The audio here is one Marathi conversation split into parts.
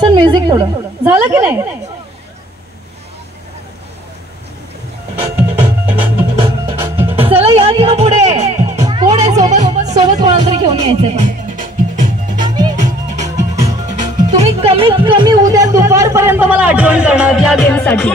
सर म्युझिक थोडं झालं की नाही? चला या की पुढे. कोण आहे सोबत? सोबत कोणाला तरी घेऊन यायचंय. पण तुम्ही कमीत कमी उद्या दुपारपर्यंत मला आठवण करणार या गेमसाठी.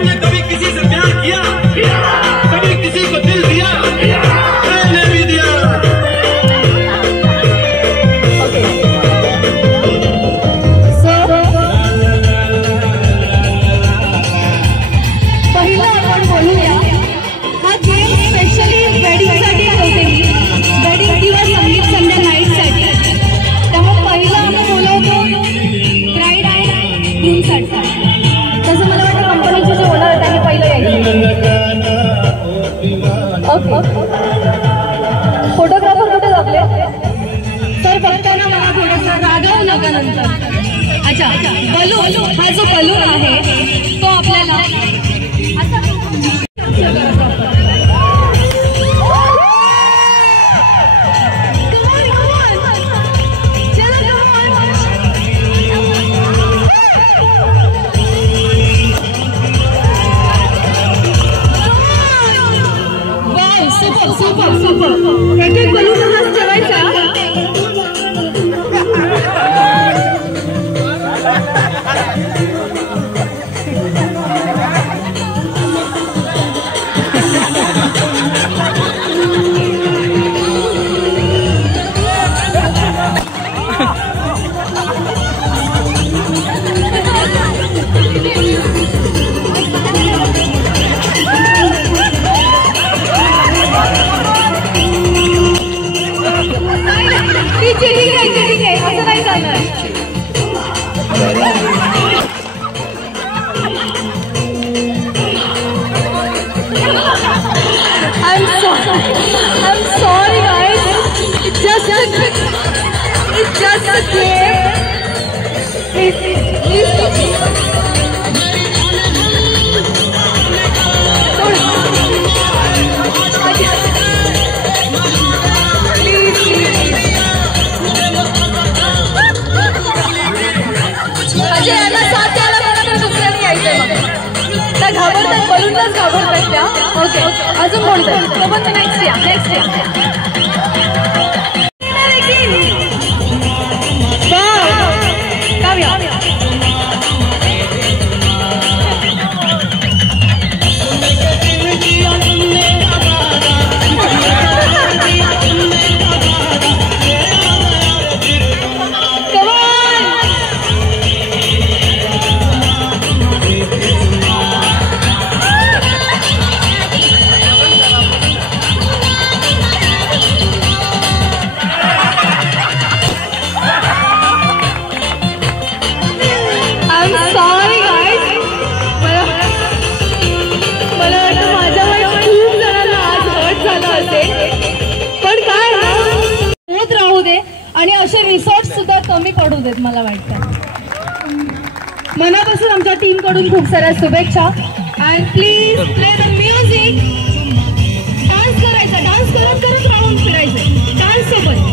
तसं मला वाटतं कंपनीचे जे ओनर आहेत त्यांनी पहिलं यायचं. ओके फोटोग्राफर कुठे लागले? तर बघताना मला थोडंसं रागावू नका नंतर. अच्छा बलून, हा जो बलून आहे तो आपल्याला एक एक बलून तसाच ठेवायचा. ठीक आहे असं नाही चालणार. I'm sorry guys. It's just a game. Please. घाबरतात बलूनलाच घाबरतात त्या. ओके अजून कोणतं? सोबत नेक्स्ट या. आणि असे रिसॉर्ट सुद्धा कमी पडू देत मला वाटतं. मनापासून आमच्या टीम कडून खूप साऱ्या शुभेच्छा. And please play the music. Dance करायचा, डान्स करत करत राऊंड फिरायचं डान्स सोबत.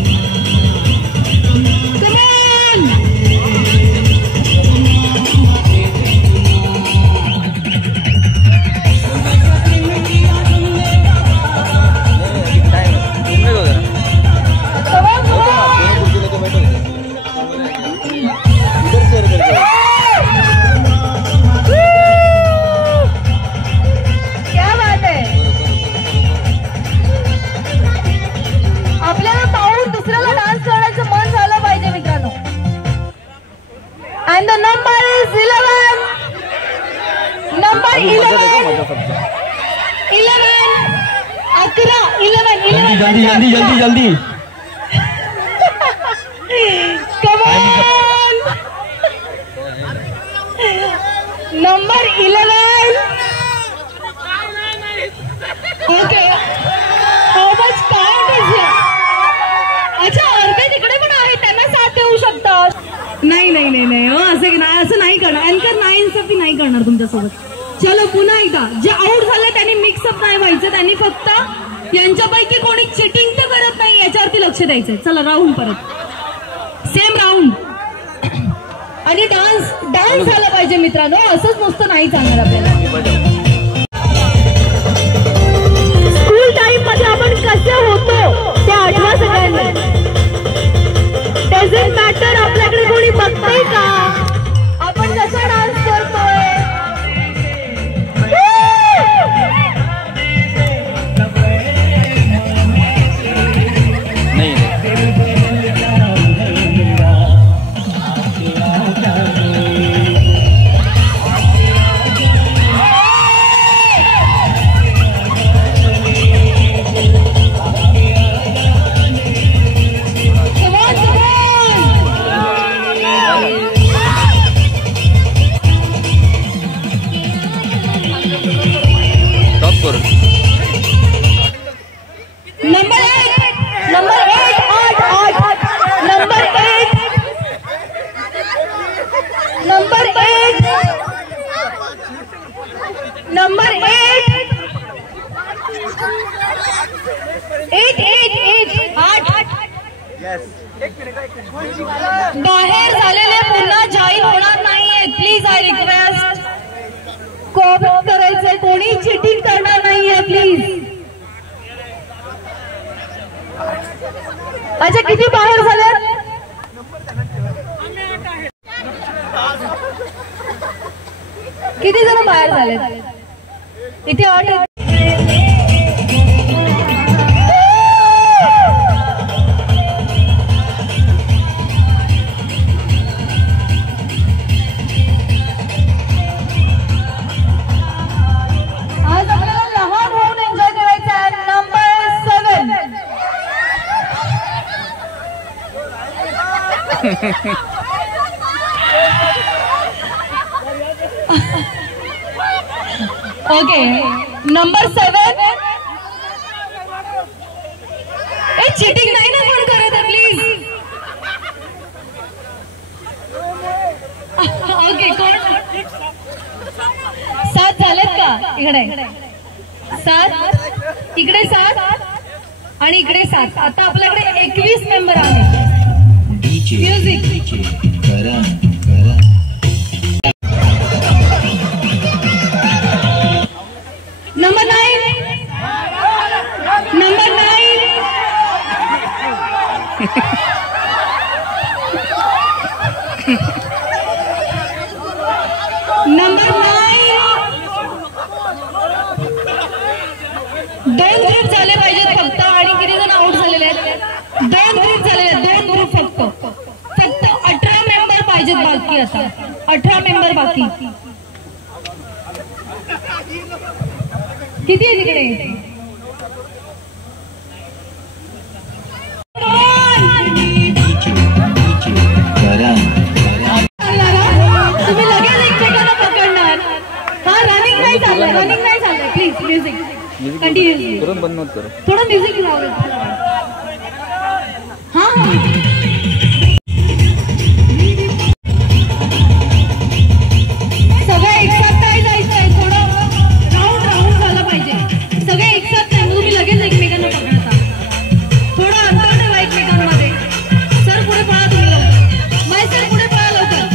And the number is 11. Number 11. 11. Akra 11. जल्दी. Come on. Number 11. Okay. How much count is here? अच्छा अर्धे तिकडे पण आहे त्यांना साथ देऊ शकतात. नाही असं नाही करणार. अँकर नाही इन्सर्टी नाही करणार तुमच्यासोबत. चलो पुन्हा एकदा. जे आउट झालं त्यांनी मिक्सअप नाही व्हायचं. त्यांनी फक्त यांच्यापैकी कोणी चिटिंग तर करत नाही याच्यावरती लक्ष लक्ष द्यायचंय. चला राऊंड परत, सेम राऊंड. आणि डान्स झाला पाहिजे मित्रांनो, असंच नुसतं नाही चालणार आपल्याला. स्कूल टाइम मध्ये आपण कसे होतो ते आठवा सगळ्यांनी. डझंट मॅटर आपल्याकडे कोणी बघतंय का, आपण कसा डान्स करतोय. बाहेर झालेले पुन्हा जॉईन होणार नाहीये. Please I request. कोऑपरेट करायचंय, कोणी चिटिंग करणार नाहीये प्लीज. अच्छा किती बाहेर झाले, किती जण बाहेर झाले. इथे 8. Okay number 7. चिटिंग नाही ना कोण करत आहे प्लीज. ओके कोण 7 झालेत का. इकडे 7, इकडे 7 आणि इकडे 7. आता आपल्याकडे 21 मेंबर आहेत. Music number 9. Number 9. Number 9. 2 group झाले पाहिजेत फक्त. आणि किती जण आउट झालेले आहेत. 2 ग्रुप झालेले आहेत. 2 ग्रुप फक्त 18 मेंबर पाहिजेत बाकी. आता 18 मेंबर बाकी. किती आहे तिकडे. तुम्ही लगेच एकमेकांना पकडणार. हा रनिंग नाही चाललंय, रनिंग नाही चाललंय. Please music continue. तुरंत बंद मत करो. थोडं म्युझिक लावलं. हा सगळं एकसाथ नाही जायचंय. थोडं राऊंड झालं पाहिजे. सगळे एकसाथ नाही, तुम्ही लगेच एकमेकांना पकडता. थोडं अंतर ठेवा एकमेकांमध्ये. सर पुढे पळा तुम्ही. माय सर पुढे पळा लवकर.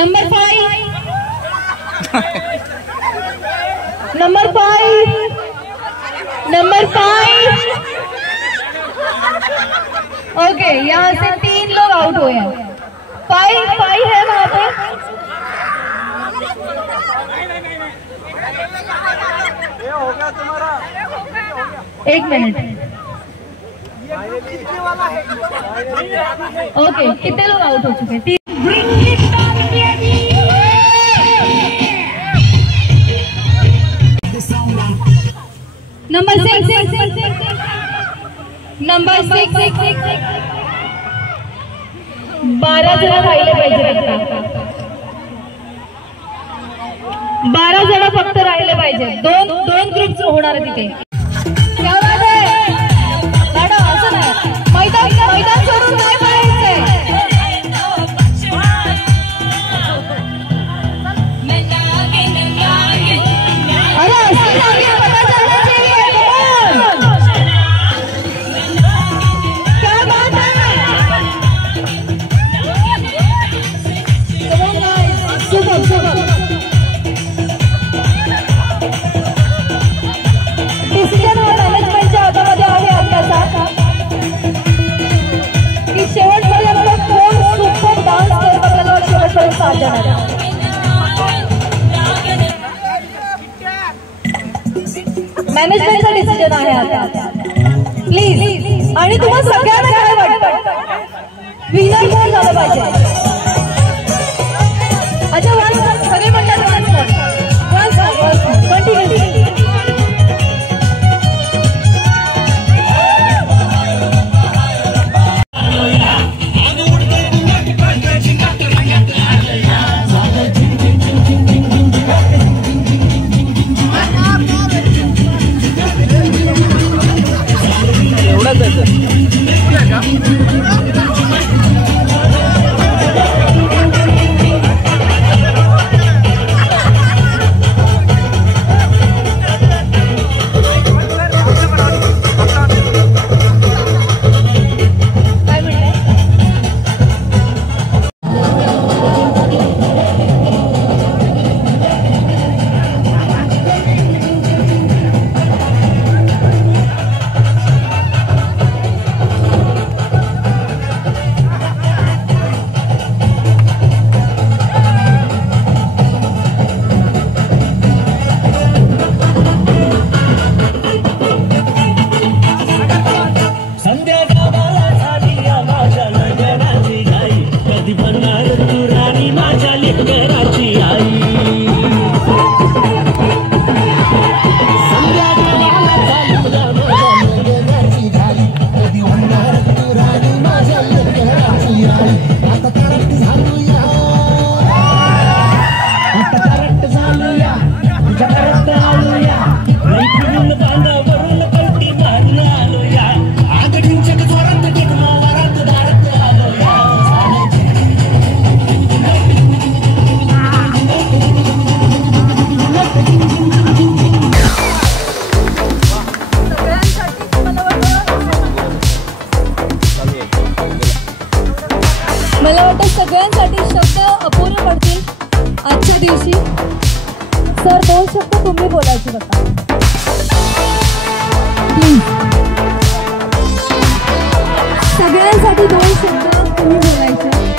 नंबर 5. नंबर 5. नंबर 5. ओके यहाँ से 3 लोग आउट हुए हैं. 5 है वहां पे. हो गया तुम्हारा. 1 मिनट. ओके कितने लोग आउट हो चुके हैं. नंबर 6. नंबर 6. 12 जण राहिले पाहिजे. 12 जण फक्त राहिले पाहिजे. दोन ग्रुप्स होणार आहे तिथे. मॅडम असं नाही, मैदान सोडून काय पळायचंय. मॅनेजमेंटचा डिसिजन आहे आता. प्लीज. आणि तुम्हाला सगळ्यांना काय वाटतं विनर कोण झालं पाहिजे. अच्छा सगळे म्हणतात मला वाटतं सगळ्यांसाठी शब्द अपूर्ण पडतील आजच्या दिवशी. सर 2 शब्द तुम्ही बोलायचे बघा प्लीज. सगळ्यांसाठी 2 शब्द तुम्ही बोलायचे.